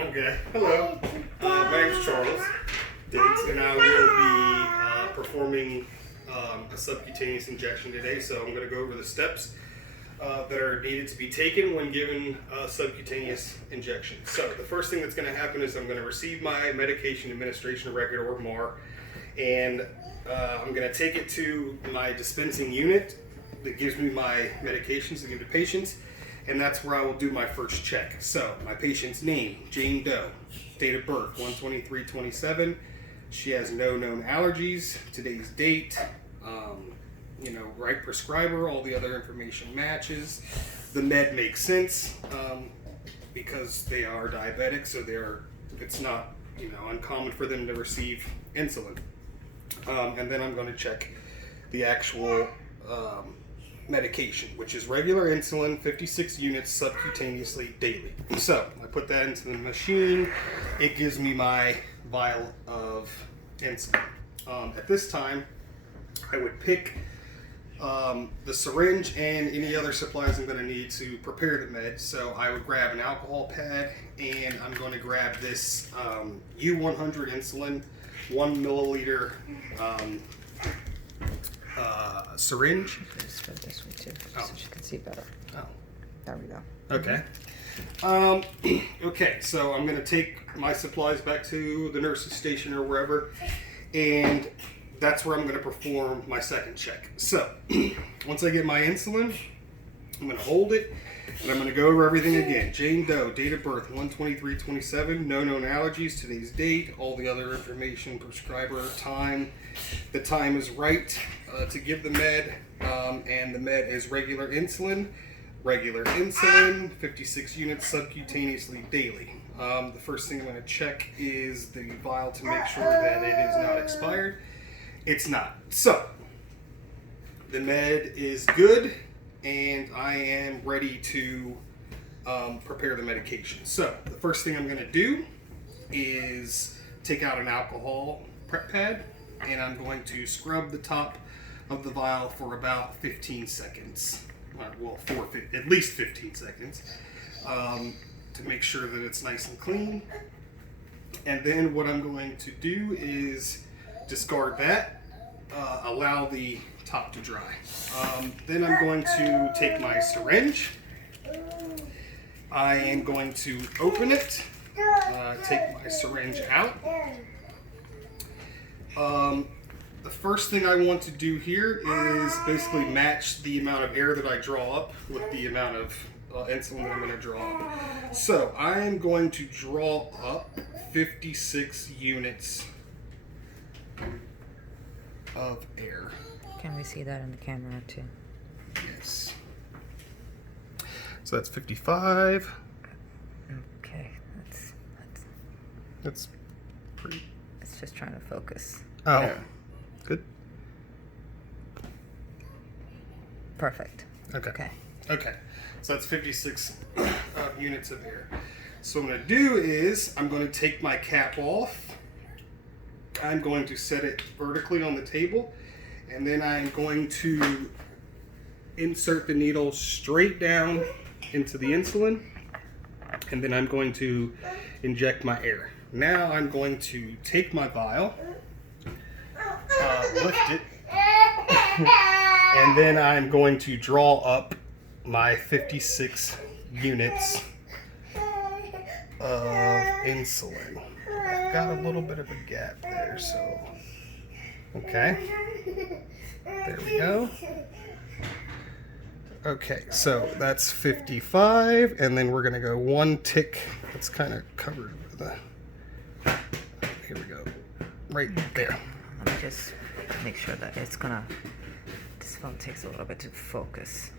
Okay, hello. My name's Charles Diggs, and I will be performing a subcutaneous injection today. So I'm going to go over the steps that are needed to be taken when given a subcutaneous injection. So the first thing that's going to happen is I'm going to receive my medication administration record, or MAR, and I'm going to take it to my dispensing unit that gives me my medications to give to patients. And that's where I will do my first check. So, my patient's name, Jane Doe. Date of birth, 1/23/27. She has no known allergies. Today's date, right prescriber, all the other information matches. The med makes sense because they are diabetic, so it's not, uncommon for them to receive insulin. And then I'm going to check the actual medication, which is regular insulin, 56 units subcutaneously daily. So I put that into the machine. It gives me my vial of insulin. At this time, I would pick the syringe and any other supplies I'm going to need to prepare the med. So I would grab an alcohol pad, and I'm going to grab this U100 insulin, 1 milliliter syringe. Just put it this way too, Oh. so she can see better. Oh. There we go. Okay. Okay, so I'm going to take my supplies back to the nurse's station or wherever, and that's where I'm going to perform my second check. So, once I get my insulin, I'm going to hold it, and I'm going to go over everything again. Jane Doe, date of birth, 1/23/27, no known allergies, today's date, all the other information, prescriber, time. The time is right to give the med, and the med is regular insulin, 56 units subcutaneously daily. The first thing I'm going to check is the vial to make sure that it is not expired. It's not. So, the med is good, and I am ready to prepare the medication. So, the first thing I'm going to do is take out an alcohol prep pad, and I'm going to scrub the top of the vial for about 15 seconds. At least 15 seconds, to make sure that it's nice and clean. And then what I'm going to do is discard that, allow the top to dry. Then I'm going to take my syringe. I am going to open it, take my syringe out. The first thing I want to do here is basically match the amount of air that I draw up with the amount of insulin that I'm going to draw up. So I am going to draw up 56 units of air. Can we see that in the camera too? Yes. So that's 55. Okay, That's pretty. it's just trying to focus. Oh, There. good. Perfect. Okay. Okay. So that's 56 units of air. So what I'm going to do is I'm going to take my cap off. I'm going to set it vertically on the table, and then I'm going to insert the needle straight down into the insulin, and then I'm going to inject my air. Now I'm going to take my vial, lift it, and then I'm going to draw up my 56 units of insulin. I've got a little bit of a gap there, so okay, there we go. Okay, so that's 55, and then we're gonna go one tick. It's kind of covered with a. Here we go, right there. Let me just make sure that it's gonna. This phone takes a little bit to focus.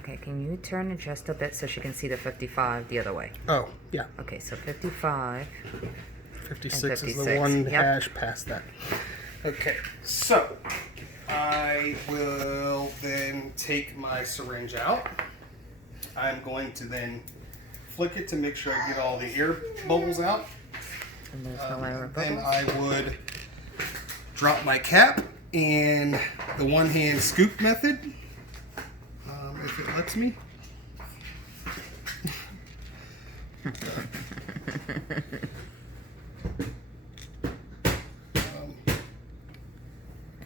Okay, can you turn it just a bit so she can see the 55 the other way? Oh, yeah. Okay, so 55. 56 is the 56, one yep. hash past that. Okay, so I will then take my syringe out. I'm going to then flick it to make sure I get all the air bubbles out. And there's no air Then bubbles. I would drop my cap in the one-hand scoop method, if it lets me.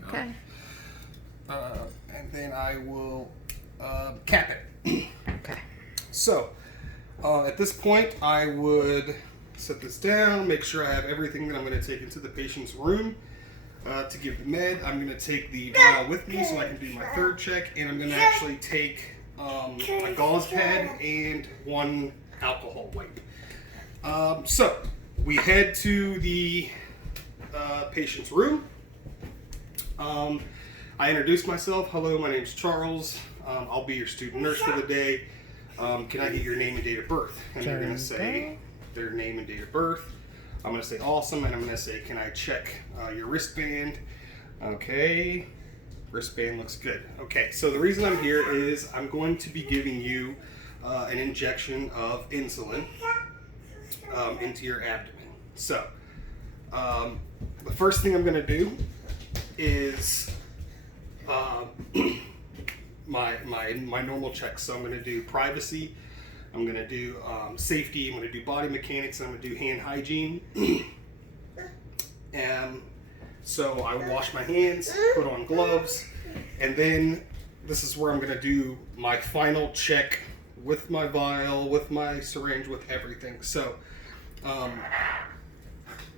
Okay. And then I will cap it. Okay. So, at this point, I would set this down, make sure I have everything that I'm going to take into the patient's room to give the med. I'm going to take the vial with me so I can do my third check, and I'm going to actually take a gauze pad and one alcohol wipe. So, we head to the patient's room. I introduce myself. Hello, my name's Charles. I'll be your student nurse for the day. Can I get your name and date of birth? And they're going to say their name and date of birth. I'm going to say awesome, and I'm going to say, can I check your wristband? Okay, wristband looks good. Okay, so the reason I'm here is I'm going to be giving you an injection of insulin into your abdomen. So, the first thing I'm going to do is my normal checks. So I'm going to do privacy, I'm going to do safety, I'm going to do body mechanics, and I'm going to do hand hygiene. So I would wash my hands, put on gloves, and then this is where I'm going to do my final check with my vial, with my syringe, with everything. So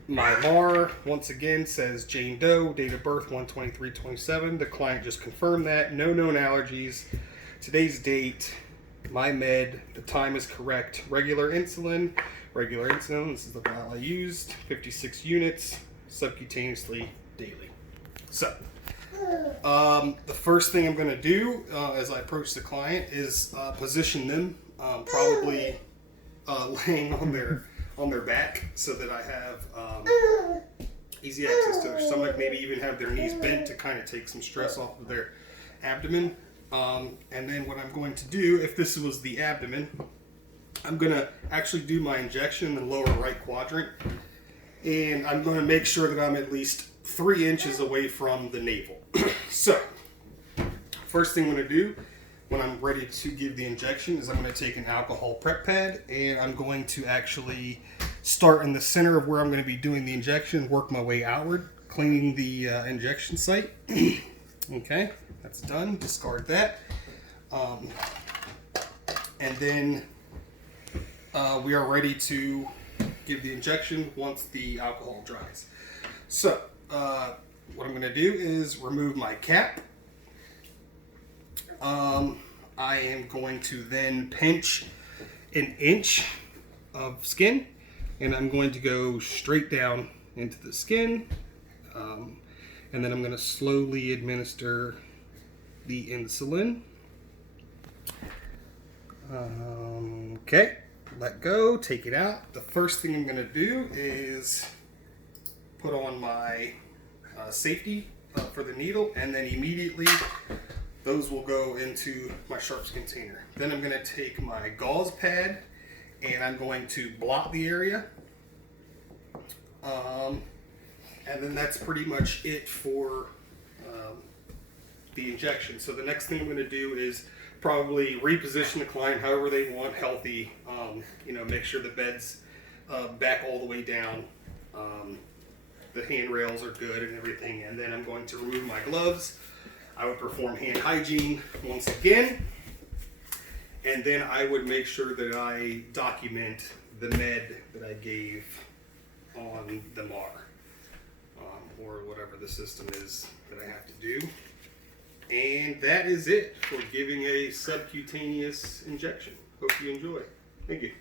my VAR, once again, says Jane Doe, date of birth 1/23/27. The client just confirmed that. No known allergies. Today's date, my med, the time is correct. Regular insulin, this is the vial I used, 56 units, subcutaneously daily. So, the first thing I'm going to do as I approach the client is position them, probably laying on their back so that I have easy access to their stomach, maybe even have their knees bent to kind of take some stress off of their abdomen. And then what I'm going to do, if this was the abdomen, I'm going to actually do my injection in the lower right quadrant, and I'm going to make sure that I'm at least 3 inches away from the navel. So, first thing I'm going to do when I'm ready to give the injection is I'm going to take an alcohol prep pad, and I'm going to actually start in the center of where I'm going to be doing the injection, work my way outward, cleaning the injection site. Okay, that's done. Discard that. And then we are ready to give the injection once the alcohol dries. So, what I'm going to do is remove my cap. I am going to then pinch an inch of skin, and I'm going to go straight down into the skin, and then I'm going to slowly administer the insulin. Okay, let go, take it out. The first thing I'm going to do is put on my safety for the needle, and then immediately those will go into my sharps container. Then I'm going to take my gauze pad and I'm going to blot the area. And then that's pretty much it for the injection. So the next thing I'm going to do is probably reposition the client however they want, healthy, make sure the bed's back all the way down. The handrails are good and everything. And then I'm going to remove my gloves. I would perform hand hygiene once again, and then I would make sure that I document the med that I gave on the MAR, or whatever the system is that I have to do. And that is it for giving a subcutaneous injection. Hope you enjoy. Thank you.